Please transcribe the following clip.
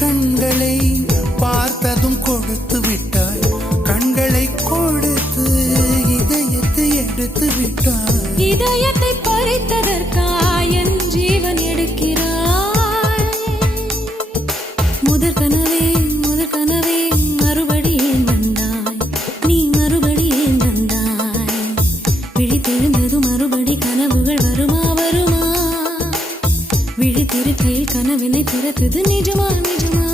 கண்களை பார்த்ததும் கொடுத்து விட்டாய், கண்களை கொடுத்து இதயத்தை எடுத்து விட்டாய். இதயத்தை பறித்ததற்காய் என் ஜீவன் எடுக்கிறாய். முதற் கனவே மறுபடியும் வந்தாய், நீ மறுபடியும் வந்தாய். விழித்தெழுந்தது மறுபடி கனவுகள் வருமா வருமா? விழித்திருக்கையில் கனவினை திறக்குது நிஜமா நிஜமா?